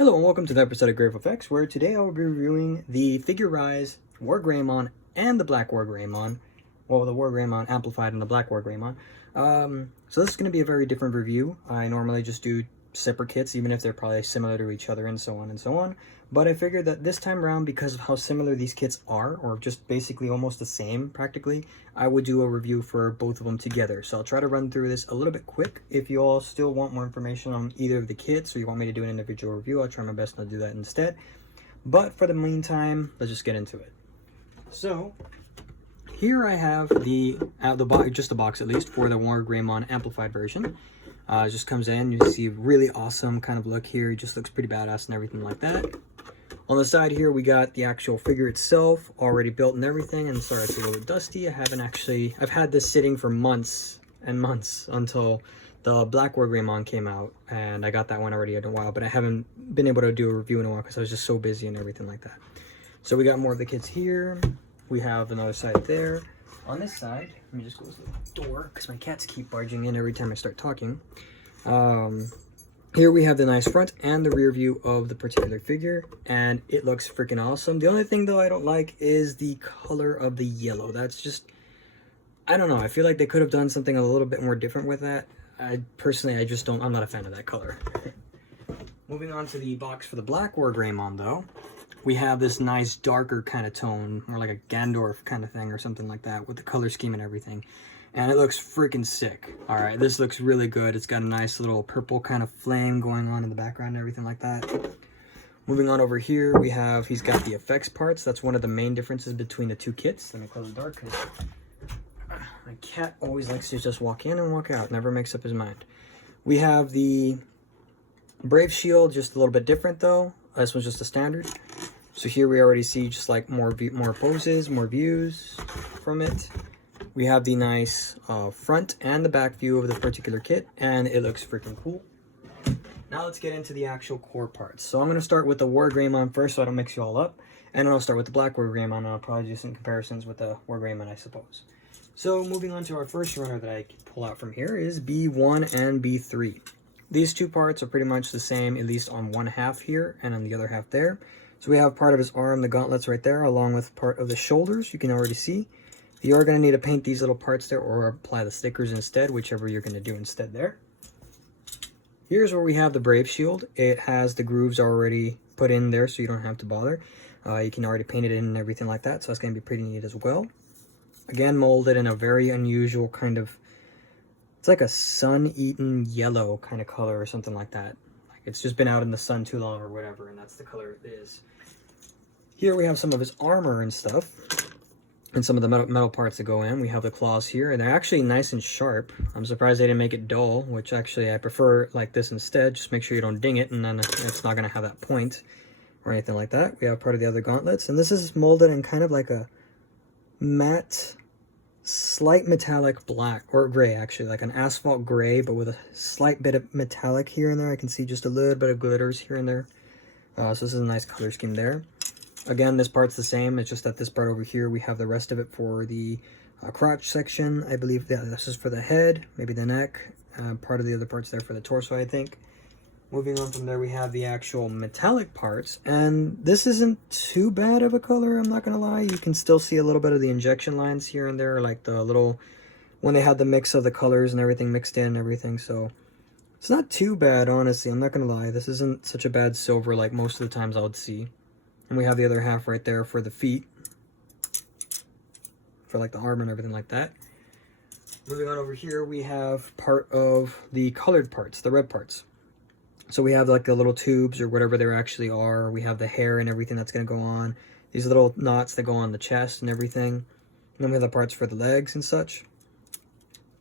Hello and welcome to the episode of Grave Effects, where today I will be reviewing the Figure Rise Wargreymon and the Black Wargreymon. Well, the Wargreymon amplified and the Black Wargreymon. So this is going to be a very different review. I normally just do separate kits, even if they're probably similar to each other and so on and so on. But I figured that this time around, because of how similar these kits are, or just basically almost the same practically, I would do a review for both of them together. So I'll try to run through this a little bit quick. If you all still want more information on either of the kits, or you want me to do an individual review, I'll try my best to do that instead. But for the meantime, let's just get into it. So here I have just the box at least for the Wargreymon amplified version. It just comes in, you see a really awesome kind of look here. It just looks pretty badass and everything like that. On the side here, we got the actual figure itself already built and everything. And sorry, it's a little bit dusty. I've had this sitting for months and months until the Black Wargreymon came out. And I got that one already in a while, but I haven't been able to do a review in a while because I was just so busy and everything like that. So we got more of the kits here. We have another side there. On this side, let me just close the door because my cats keep barging in every time I start talking. Here we have the nice front and the rear view of the particular figure, and it looks freaking awesome. The only thing though I don't like is the color of the yellow. That's just, I don't know, I feel like they could have done something a little bit more different with that. I'm not a fan of that color. Moving on to the box for the Black Wargreymon though, we have this nice darker kind of tone, more like a Gandorf kind of thing or something like that with the color scheme and everything. And it looks freaking sick. All right, this looks really good. It's got a nice little purple kind of flame going on in the background and everything like that. Moving on over here, he's got the effects parts. That's one of the main differences between the two kits. Let me close the door because my cat always likes to just walk in and walk out, never makes up his mind. We have the Brave Shield, just a little bit different though. This one's just a standard. So here we already see just like more poses, more views from it. We have the nice front and the back view of the particular kit, and it looks freaking cool. Now let's get into the actual core parts. So I'm going to start with the Wargreymon first so I don't mix you all up. And then I'll start with the Black Wargreymon, and I'll probably do some comparisons with the Wargreymon, I suppose. So moving on to our first runner that I can pull out from here is B1 and B3. These two parts are pretty much the same, at least on one half here and on the other half there. So we have part of his arm, the gauntlets right there, along with part of the shoulders, you can already see. You are going to need to paint these little parts there or apply the stickers instead, whichever you're going to do instead there. Here's where we have the Brave Shield. It has the grooves already put in there so you don't have to bother. You can already paint it in and everything like that, so that's going to be pretty neat as well. Again, molded in a very unusual kind of, it's like a sun-eaten yellow kind of color or something like that. Like it's just been out in the sun too long or whatever, and that's the color it is. Here we have some of his armor and stuff. And some of the metal parts that go in. We have the claws here, and they're actually nice and sharp. I'm surprised they didn't make it dull, which actually I prefer like this instead. Just make sure you don't ding it, and then it's not going to have that point or anything like that. We have part of the other gauntlets, and this is molded in kind of like a matte, slight metallic black, or gray actually, like an asphalt gray, but with a slight bit of metallic here and there. I can see just a little bit of glitters here and there. So this is a nice color scheme there. Again, this part's the same, it's just that this part over here, we have the rest of it for the crotch section. I believe that this is for the head, maybe the neck, part of the other parts there for the torso, I think. Moving on from there, we have the actual metallic parts, and this isn't too bad of a color, I'm not going to lie. You can still see a little bit of the injection lines here and there, like the little, when they had the mix of the colors and everything mixed in and everything, so it's not too bad, honestly, I'm not going to lie. This isn't such a bad silver like most of the times I would see. And we have the other half right there for the feet, for like the armor and everything like that. Moving on over here, we have part of the colored parts, the red parts. So we have like the little tubes or whatever they actually are. We have the hair and everything that's going to go on. These little knots that go on the chest and everything. And then we have the parts for the legs and such.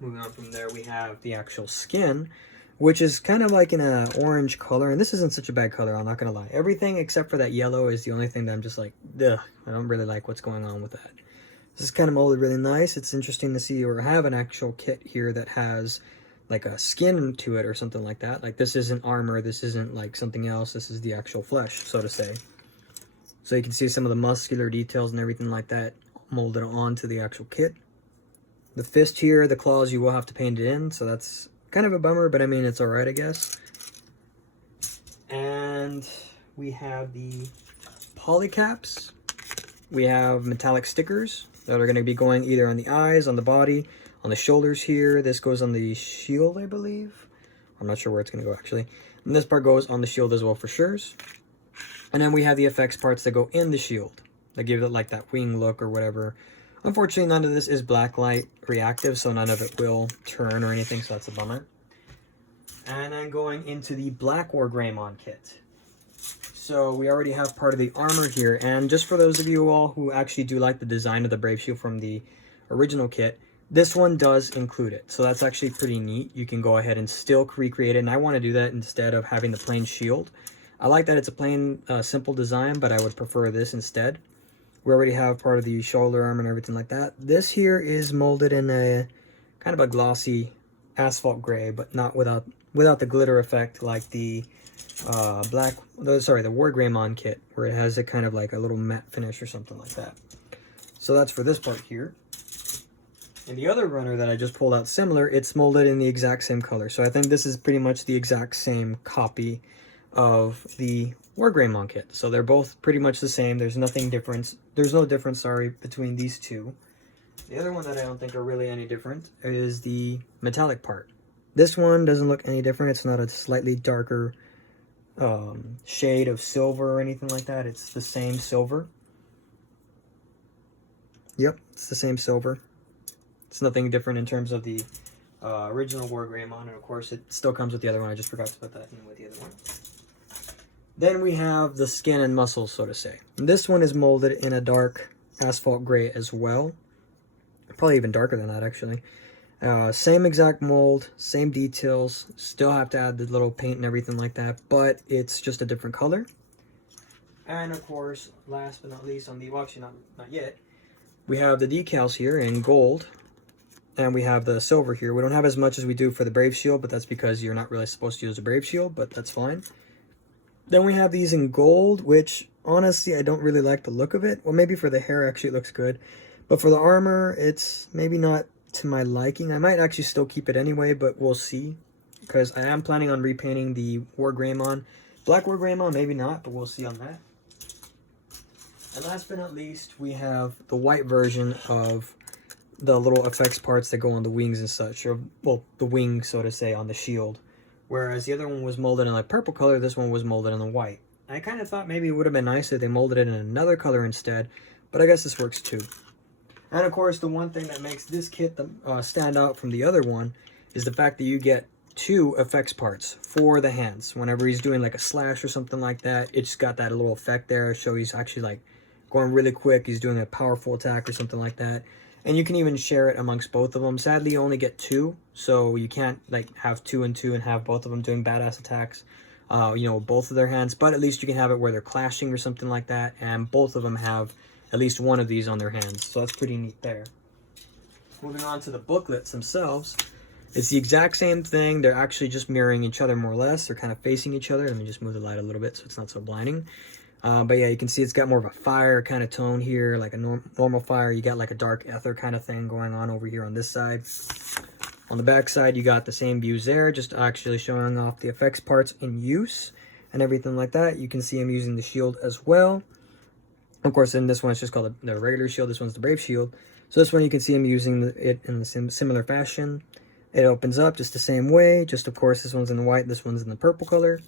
Moving on from there, we have the actual skin, which is kind of like in an orange color, and this isn't such a bad color, I'm not gonna lie. Everything except for that yellow is the only thing that I'm just like, ugh, I don't really like what's going on with that. This is kind of molded really nice. It's interesting to see or have an actual kit here that has like a skin to it or something like that. Like this isn't armor, this isn't like something else, this is the actual flesh, so to say. So you can see some of the muscular details and everything like that molded onto the actual kit. The fist here, the claws, you will have to paint it in, so that's kind of a bummer, but I mean, it's alright, I guess. And we have the polycaps. We have metallic stickers that are going to be going either on the eyes, on the body, on the shoulders here. This goes on the shield, I believe. I'm not sure where it's going to go, actually. And this part goes on the shield as well for sure. And then we have the effects parts that go in the shield that give it like that wing look or whatever. Unfortunately, none of this is blacklight reactive, so none of it will turn or anything, so that's a bummer. And then going into the Black Wargreymon kit. So we already have part of the armor here, and just for those of you all who actually do like the design of the Brave Shield from the original kit, this one does include it. So that's actually pretty neat. You can go ahead and still recreate it, and I want to do that instead of having the plain shield. I like that it's a plain, simple design, but I would prefer this instead. We already have part of the shoulder arm and everything like that. This here is molded in a kind of a glossy asphalt gray, but not without the glitter effect like the the Wargreymon kit, where it has a kind of like a little matte finish or something like that. So that's for this part here. And the other runner that I just pulled out similar, it's molded in the exact same color. So I think this is pretty much the exact same copy of the Wargreymon kit. So they're both pretty much the same. There's nothing different. There's no difference, sorry, between these two. The other one that I don't think are really any different is the metallic part. This one doesn't look any different. It's not a slightly darker shade of silver or anything like that. It's the same silver. Yep, it's the same silver. It's nothing different in terms of the original Wargreymon, and of course it still comes with the other one. I just forgot to put that in with the other one. Then we have the skin and muscles, so to say. And this one is molded in a dark asphalt gray as well. Probably even darker than that, actually. Same exact mold, same details. Still have to add the little paint and everything like that, but it's just a different color. And of course, last but not least on the, well, actually not yet, we have the decals here in gold. And we have the silver here. We don't have as much as we do for the Brave Shield, but that's because you're not really supposed to use a Brave Shield, but that's fine. Then we have these in gold, which honestly I don't really like the look of it. Well, maybe for the hair actually it looks good. But for the armor, it's maybe not to my liking. I might actually still keep it anyway, but we'll see. Because I am planning on repainting the Wargreymon. Black Wargreymon, maybe not, but we'll see on that. And last but not least, we have the white version of the little effects parts that go on the wings and such, or well, the wing, so to say, on the shield. Whereas the other one was molded in like purple color, this one was molded in the white. I kind of thought maybe it would have been nice if they molded it in another color instead, but I guess this works too. And of course, the one thing that makes this kit stand out from the other one is the fact that you get 2 effects parts for the hands. Whenever he's doing like a slash or something like that, it's got that little effect there, so he's actually like going really quick, he's doing a powerful attack or something like that. And you can even share it amongst both of them. Sadly, you only get 2, so you can't like have 2 and 2 and have both of them doing badass attacks, you know, both of their hands. But at least you can have it where they're clashing or something like that, and both of them have at least one of these on their hands. So that's pretty neat there. Moving on to the booklets themselves, it's the exact same thing. They're actually just mirroring each other more or less. They're kind of facing each other. Let me just move the light a little bit so it's not so blinding. But yeah, you can see it's got more of a fire kind of tone here, like a normal fire. You got like a dark ether kind of thing going on over here on this side. On the back side, you got the same views there, just actually showing off the effects parts in use and everything like that. You can see him using the shield as well. Of course, in this one, it's just called the regular shield. This one's the Brave Shield. So this one, you can see him using it in the similar fashion. It opens up just the same way. Just, of course, this one's in the white, this one's in the purple color.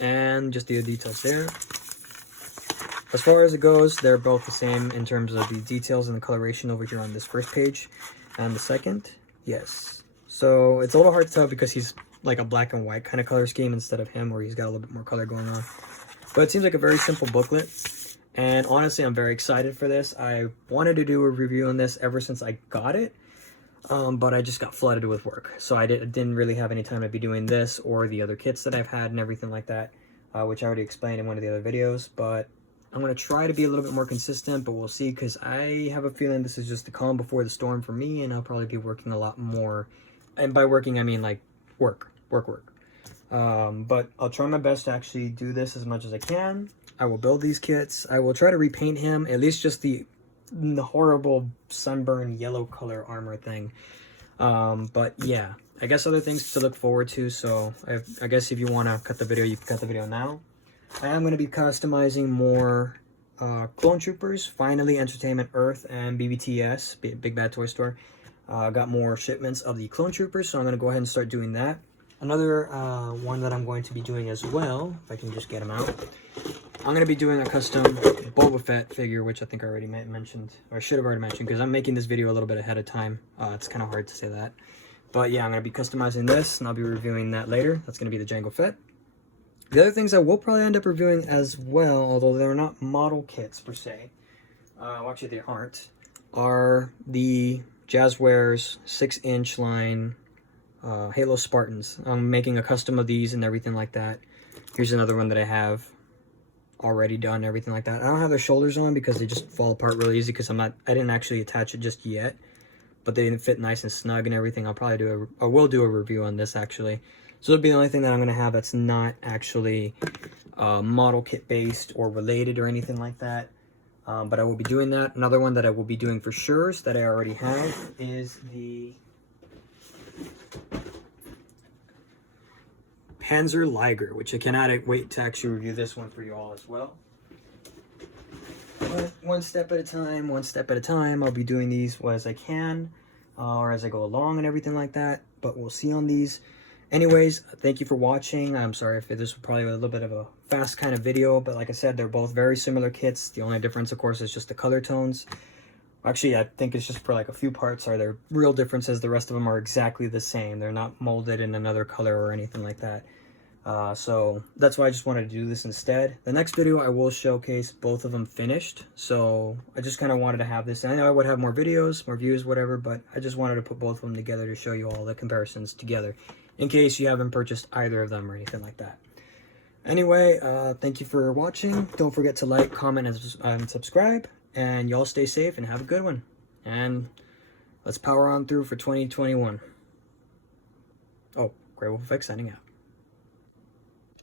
And just the details there. As far as it goes, they're both the same in terms of the details and the coloration over here on this first page. And the second, yes. So it's a little hard to tell because he's like a black and white kind of color scheme instead of him where he's got a little bit more color going on. But it seems like a very simple booklet. And honestly, I'm very excited for this. I wanted to do a review on this ever since I got it. But I just got flooded with work. So I didn't really have any time to be doing this or the other kits that I've had and everything like that. Which I already explained in one of the other videos. But I'm going to try to be a little bit more consistent, but we'll see, because I have a feeling this is just the calm before the storm for me, and I'll probably be working a lot more. And by working, I mean like work. But I'll try my best to actually do this as much as I can. I will build these kits. I will try to repaint him, at least just the horrible sunburn yellow color armor thing. But yeah, I guess other things to look forward to. So I guess if you want to cut the video, you can cut the video now. I am going to be customizing more clone troopers. Finally, Entertainment Earth and BBTS, Big Bad Toy Store, got more shipments of the clone troopers, so I'm going to go ahead and start doing that. Another one that I'm going to be doing as well, if I can just get them out, I'm going to be doing a custom Boba Fett figure, which I think I already mentioned, or I should have already mentioned, because I'm making this video a little bit ahead of time. It's kind of hard to say that. But yeah, I'm going to be customizing this, and I'll be reviewing that later. That's going to be the Jango Fett. The other things I will probably end up reviewing as well, although they're not model kits per se, well, actually they aren't, are the Jazzwares 6-inch line Halo Spartans. I'm making a custom of these and everything like that. Here's another one that I have already done, everything like that. I don't have their shoulders on because they just fall apart really easy because I didn't actually attach it just yet, but they didn't fit nice and snug and everything. I'll probably will do a review on this actually. So it'll be the only thing that I'm going to have that's not actually model kit based or related or anything like that. But I will be doing that. Another one that I will be doing for sure that I already have is the Panzer Liger, which I cannot wait to actually review this one for you all as well. But one step at a time, I'll be doing these as I can, or as I go along and everything like that. But we'll see on these. Anyways, thank you for watching. I'm sorry if this was probably a little bit of a fast kind of video, but like I said, they're both very similar kits. The only difference, of course, is just the color tones. Actually, I think it's just for like a few parts are there real differences. The rest of them are exactly the same. They're not molded in another color or anything like that. So that's why I just wanted to do this instead. The next video, I will showcase both of them finished. So I just kind of wanted to have this. I know I would have more videos, more views, whatever, but I just wanted to put both of them together to show you all the comparisons together, in case you haven't purchased either of them or anything like that. Anyway, thank you for watching. Don't forget to like, comment, and subscribe. And y'all stay safe and have a good one. And let's power on through for 2021. Oh, Grey Wolf Effect signing out.